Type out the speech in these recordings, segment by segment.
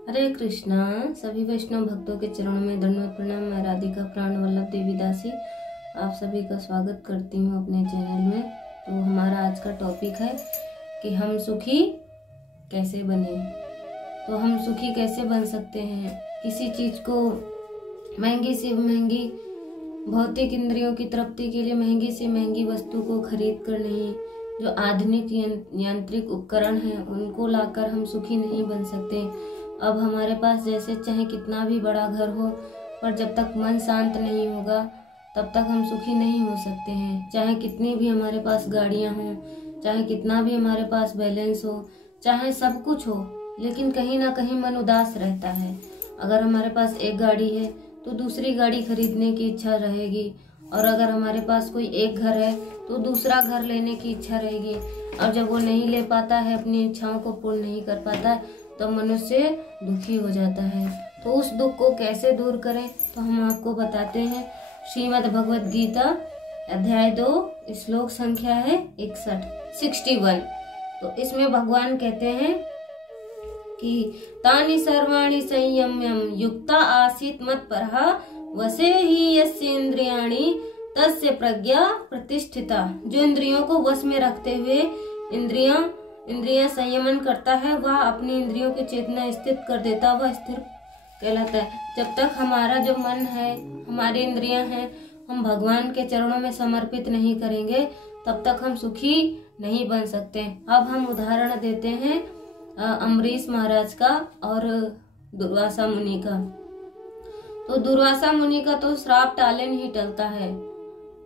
हरे कृष्णा। सभी वैष्णव भक्तों के चरणों में दंडवत प्रणाम। मैं राधिका प्राण वल्लभ देवी दासी आप सभी का स्वागत करती हूँ अपने चैनल में। तो हमारा आज का टॉपिक है कि हम सुखी कैसे बने। तो हम सुखी कैसे बन सकते हैं? किसी चीज को महंगी से महंगी भौतिक इंद्रियों की तृप्ति के लिए महंगी से महंगी वस्तु को खरीद कर नहीं, जो आधुनिक यांत्रिक उपकरण हैं उनको लाकर हम सुखी नहीं बन सकते। अब हमारे पास जैसे चाहे कितना भी बड़ा घर हो, पर जब तक मन शांत नहीं होगा तब तक हम सुखी नहीं हो सकते हैं। चाहे कितनी भी हमारे पास गाड़ियां हों, चाहे कितना भी हमारे पास बैलेंस हो, चाहे सब कुछ हो, लेकिन कहीं ना कहीं मन उदास रहता है। अगर हमारे पास एक गाड़ी है तो दूसरी गाड़ी खरीदने की इच्छा रहेगी, और अगर हमारे पास कोई एक घर है तो दूसरा घर लेने की इच्छा रहेगी। और जब वो नहीं ले पाता है, अपनी इच्छाओं को पूर्ण नहीं कर पाता है, तो मनुष्य दुखी हो जाता है। तो उस दुख को कैसे दूर करें, तो हम आपको बताते हैं। श्रीमद् भगवत गीता अध्याय 2 श्लोक संख्या है 61। तो इसमें भगवान कहते हैं कि तानि सर्वाणि संयम्यम युक्ता आसीत मत्परः वसे ही यस्य इंद्रियाणि तस्य प्रज्ञा प्रतिष्ठिता। जो इंद्रियों को वश में रखते हुए इंद्रियां संयमन करता है, वह अपनी इंद्रियों की चेतना स्थित कर देता, वह स्थिर कहलाता है। जब तक हमारा जो मन है, हमारी इंद्रियां हैं, हम भगवान के चरणों में समर्पित नहीं करेंगे, तब तक हम सुखी नहीं बन सकते। अब हम उदाहरण देते हैं अम्बरीश महाराज का और दुर्वासा मुनि का। तो दुर्वासा मुनि का तो श्राप टाले नहीं टलता है।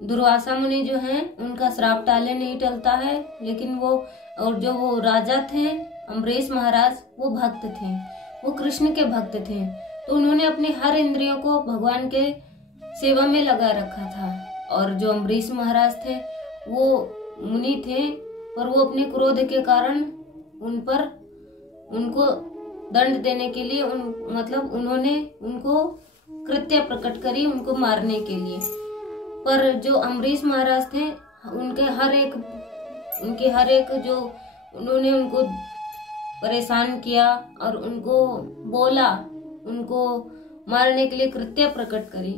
दुर्वासा मुनि जो हैं उनका श्राप टाले नहीं टलता है, लेकिन वो राजा थे अम्बरीश महाराज, वो भक्त थे, वो कृष्ण के भक्त थे। तो उन्होंने अपने हर इंद्रियों को भगवान के सेवा में लगा रखा था। और जो अम्बरीश महाराज थे वो मुनि थे, पर वो अपने क्रोध के कारण उनको दंड देने के लिए उन्होंने उनको कृत्य प्रकट करी, उनको मारने के लिए। पर जो अम्बरीश महाराज थे उनके हर एक जो उन्होंने उनको परेशान किया और उनको बोला, उनको मारने के लिए कृत्य प्रकट करी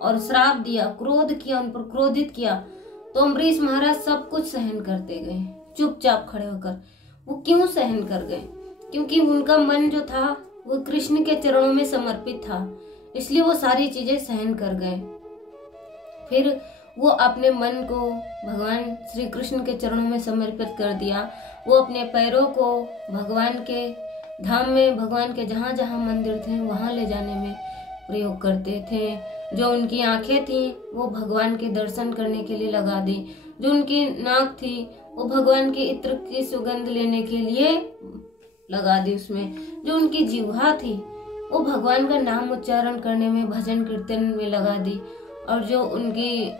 और श्राप दिया, क्रोध किया, उन पर क्रोधित किया। तो अम्बरीश महाराज सब कुछ सहन करते गए चुपचाप खड़े होकर। वो क्यों सहन कर गए? क्योंकि उनका मन जो था वो कृष्ण के चरणों में समर्पित था, इसलिए वो सारी चीजें सहन कर गए। फिर वो अपने मन को भगवान श्री कृष्ण के चरणों में समर्पित कर दिया। वो अपने पैरों को भगवान के धाम में, भगवान के जहाँ जहाँ मंदिर थे वहां ले जाने में प्रयोग करते थे। जो उनकी आंखें थी वो भगवान के दर्शन करने के लिए लगा दी। जो उनकी नाक थी वो भगवान के इत्र की सुगंध लेने के लिए लगा दी उसमें। जो उनकी जिह्वा थी वो भगवान का नाम उच्चारण करने में, भजन कीर्तन में लगा दी। और जो उनकी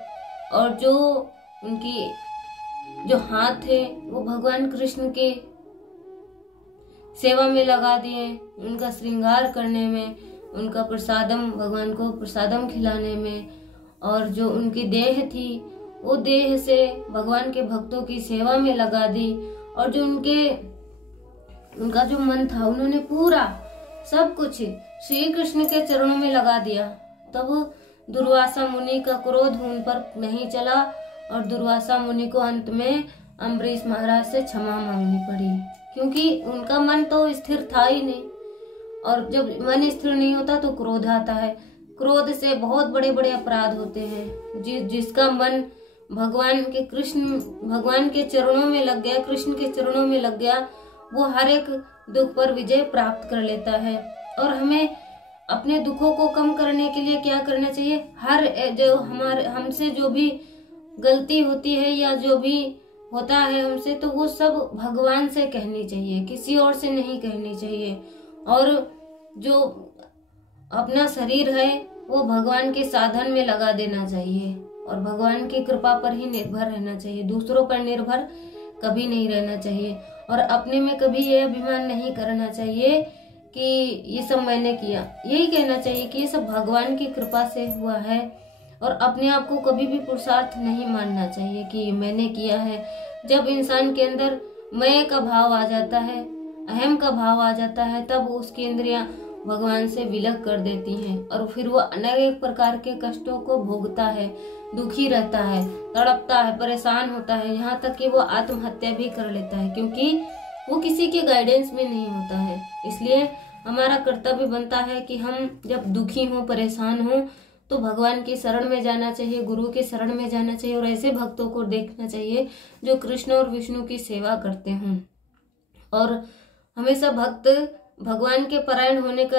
जो हाथ थे वो भगवान कृष्ण के सेवा में लगा दिए, उनका श्रृंगार करने में, उनका प्रसादम, भगवान को प्रसादम खिलाने में। और जो उनकी देह थी वो देह से भगवान के भक्तों की सेवा में लगा दी। और जो उनका जो मन था, उन्होंने पूरा सब कुछ श्री कृष्ण के चरणों में लगा दिया। तब दुर्वासा मुनि का क्रोध उन पर नहीं चला और दुर्वासा मुनि को अंत में अम्बरीश महाराज से क्षमा मांगनी पड़ी, क्योंकि उनका मन तो स्थिर था ही नहीं। और जब मन स्थिर नहीं होता तो क्रोध आता है। क्रोध से बहुत बड़े बड़े अपराध होते हैं। जिसका मन भगवान के चरणों में लग गया, कृष्ण के चरणों में लग गया, वो हर एक दुख पर विजय प्राप्त कर लेता है। और हमें अपने दुखों को कम करने के लिए क्या करना चाहिए? हमसे जो भी गलती होती है या जो भी होता है हमसे, तो वो सब भगवान से कहनी चाहिए, किसी और से नहीं कहनी चाहिए। और जो अपना शरीर है वो भगवान के साधन में लगा देना चाहिए और भगवान की कृपा पर ही निर्भर रहना चाहिए। दूसरों पर निर्भर कभी नहीं रहना चाहिए। और अपने में कभी ये अभिमान नहीं करना चाहिए कि ये सब मैंने किया। यही कहना चाहिए कि ये सब भगवान की कृपा से हुआ है। और अपने आप को कभी भी पुरुषार्थ नहीं मानना चाहिए कि मैंने किया है। जब इंसान के अंदर मैं का भाव आ जाता है, अहम का भाव आ जाता है, तब उसकी इंद्रियां भगवान से विलग कर देती हैं और फिर वो अनेक प्रकार के कष्टों को भोगता है, दुखी रहता है, तड़पता है, परेशान होता है, यहाँ तक कि वो आत्महत्या भी कर लेता है, क्योंकि वो किसी के गाइडेंस में नहीं होता है। इसलिए हमारा कर्तव्य बनता है कि हम जब दुखी हो, परेशान हो, तो भगवान की शरण में जाना चाहिए, गुरु के शरण में जाना चाहिए और ऐसे भक्तों को देखना चाहिए जो कृष्ण और विष्णु की सेवा करते हों। और हमेशा भक्त भगवान के परायण होने का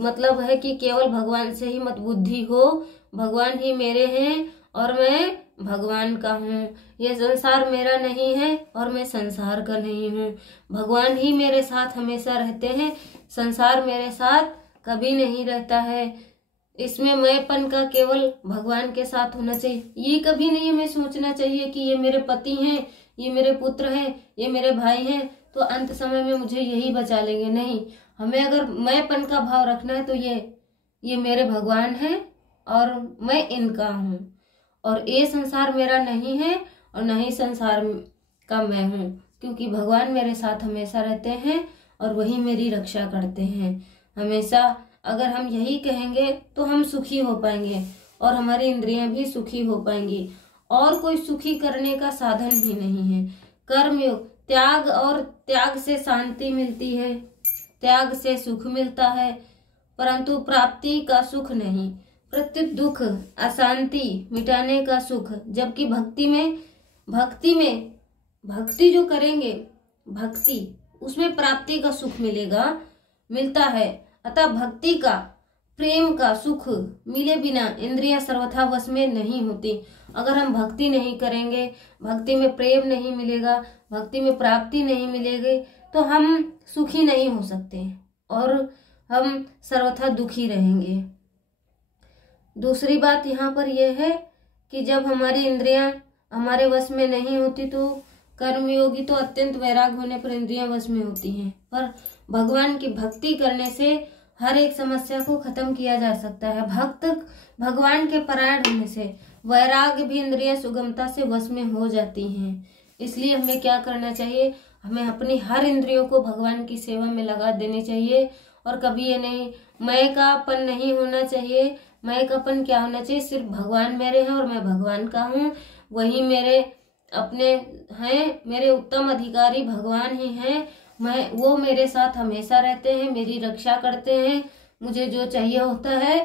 मतलब है कि केवल भगवान से ही मत बुद्धि हो, भगवान ही मेरे हैं और मैं भगवान का हूँ। ये संसार मेरा नहीं है और मैं संसार का नहीं हूँ। भगवान ही मेरे साथ हमेशा रहते हैं, संसार मेरे साथ कभी नहीं रहता है। इसमें मैंपन का केवल भगवान के साथ होना चाहिए। ये कभी नहीं हमें सोचना चाहिए कि ये मेरे पति हैं, ये मेरे पुत्र हैं, ये मेरे भाई हैं, तो अंत समय में मुझे यही बचा लेंगे। नहीं, हमें अगर मैंपन का भाव रखना है तो ये मेरे भगवान हैं और मैं इनका हूँ, और ये संसार मेरा नहीं है और न ही संसार का मैं हूँ, क्योंकि भगवान मेरे साथ हमेशा रहते हैं और वही मेरी रक्षा करते हैं हमेशा। अगर हम यही कहेंगे तो हम सुखी हो पाएंगे और हमारी इंद्रियां भी सुखी हो पाएंगी। और कोई सुखी करने का साधन ही नहीं है। कर्मयोग, त्याग, और त्याग से शांति मिलती है, त्याग से सुख मिलता है, परंतु प्राप्ति का सुख नहीं। प्रत्युत दुख, अशांति मिटाने का सुख, जबकि भक्ति जो करेंगे, भक्ति उसमें प्राप्ति का सुख मिलता है। अतः भक्ति का, प्रेम का सुख मिले बिना इंद्रियां सर्वथा वश में नहीं होती। अगर हम भक्ति नहीं करेंगे, भक्ति में प्रेम नहीं मिलेगा, भक्ति में प्राप्ति नहीं मिलेगी, तो हम सुखी नहीं हो सकते और हम सर्वथा दुखी रहेंगे। दूसरी बात यहाँ पर यह है कि जब हमारी इंद्रियां हमारे वश में नहीं होती तो कर्मयोगी तो अत्यंत वैराग होने पर इंद्रियां वश में होती हैं, पर भगवान की भक्ति करने से हर एक समस्या को खत्म किया जा सकता है। भक्त भगवान के परायण होने से वैराग भी इंद्रियां सुगमता से वश में हो जाती हैं। इसलिए हमें क्या करना चाहिए, हमें अपनी हर इंद्रियों को भगवान की सेवा में लगा देनी चाहिए और कभी ये नहीं मैं का अपन नहीं होना चाहिए। मैं का अपन क्या होना चाहिए, सिर्फ भगवान मेरे हैं और मैं भगवान का हूँ, वही मेरे अपने हैं, मेरे उत्तम अधिकारी भगवान ही हैं। वो मेरे साथ हमेशा रहते हैं, मेरी रक्षा करते हैं, मुझे जो चाहिए होता है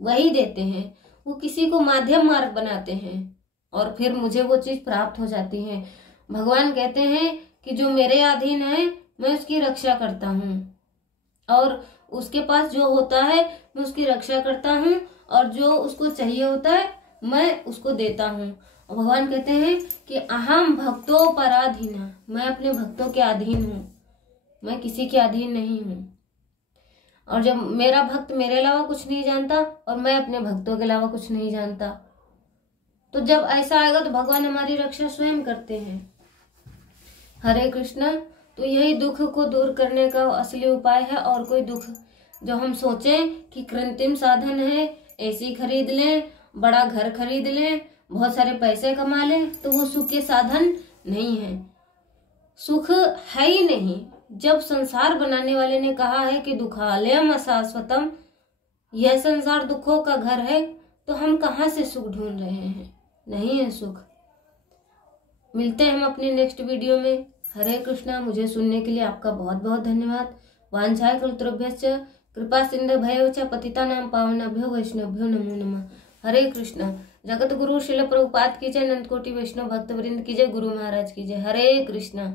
वही देते हैं। वो किसी को माध्यम मार्ग बनाते हैं और फिर मुझे वो चीज प्राप्त हो जाती है। भगवान कहते हैं कि जो मेरे अधीन है मैं उसकी रक्षा करता हूँ और उसके पास जो होता है मैं उसकी रक्षा करता हूँ और जो उसको चाहिए होता है मैं उसको देता हूँ। भगवान कहते हैं कि अहम भक्तों पराधीना, मैं अपने भक्तों के अधीन हूँ, मैं किसी के अधीन नहीं हूँ। और जब मेरा भक्त मेरे अलावा कुछ नहीं जानता और मैं अपने भक्तों के अलावा कुछ नहीं जानता, तो जब ऐसा आएगा तो भगवान हमारी रक्षा स्वयं करते हैं। हरे कृष्णा। तो यही दुख को दूर करने का असली उपाय है। और कोई दुख जो हम सोचें कि कृत्रिम साधन है, एसी खरीद लें, बड़ा घर खरीद लें, बहुत सारे पैसे कमा लें, तो वो सुख के साधन नहीं है, सुख है ही नहीं। जब संसार बनाने वाले ने कहा है कि दुखालयम अशाश्वतम, यह संसार दुखों का घर है, तो हम कहाँ से सुख ढूंढ रहे हैं, नहीं है सुख। मिलते हैं हम अपने नेक्स्ट वीडियो में। हरे कृष्णा। मुझे सुनने के लिए आपका बहुत बहुत धन्यवाद। वांछाय कल्पतरुभ्यश्च कृपा सिंधु भैव च पतितानां पावनेभ्यो वैष्णवेभ्यो नमो नमः। हरे कृष्णा। जगत गुरु श्रील प्रभुपाद की जय, अनंत कोटि वैष्णव भक्त वृंद की जय, गुरु महाराज की जय। हरे कृष्णा।